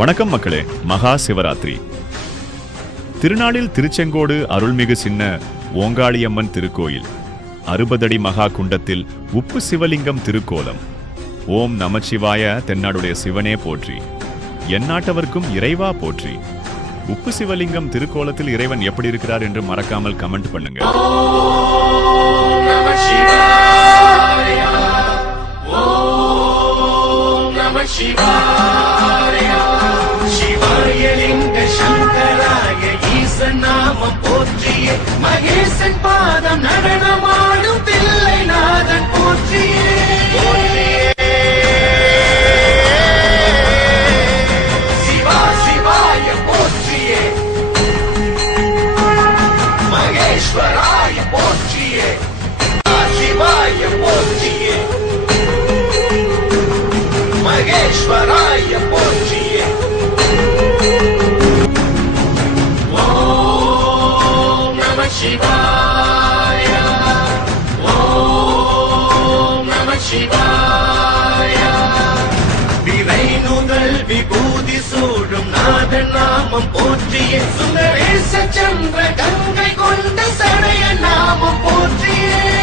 வணக்கம் மக்களே. மகா சிவராத்திரி திருநாளில் திருச்செங்கோடு அருள்மிகு சின்ன ஓங்காளியம்மன் திருக்கோயில் 60 அடி மகா குண்டத்தில் உப்பு சிவலிங்கம் திருக்கோலம். ஓம் நமச்சிவாய. தென்னாடுடைய சிவனே போற்றி, எந்நாட்டவர்க்கும் இறைவா போற்றி. உப்பு சிவலிங்கம் திருக்கோலத்தில் இறைவன் எப்படி இருக்கிறார் என்று மறக்காமல் கமெண்ட் பண்ணுங்க. நாமம் போற்றியே மகேசன் பாதம் நடனமாடும் தில்லை நாதன் போற்றியே சிவா சிவாய போற்றியே மகேஸ்வராய போற்றியே சிவாய போற்றியே மகேஸ்வராய போற்றியே. சிவாய ஓம் நம சிவாய. விரைநுதல் விபூதி சூடும் நாதன் நாமம் போற்றியே சுந்தரேச சந்திர கங்கை கொண்ட சடைய நாமம் போற்றியே.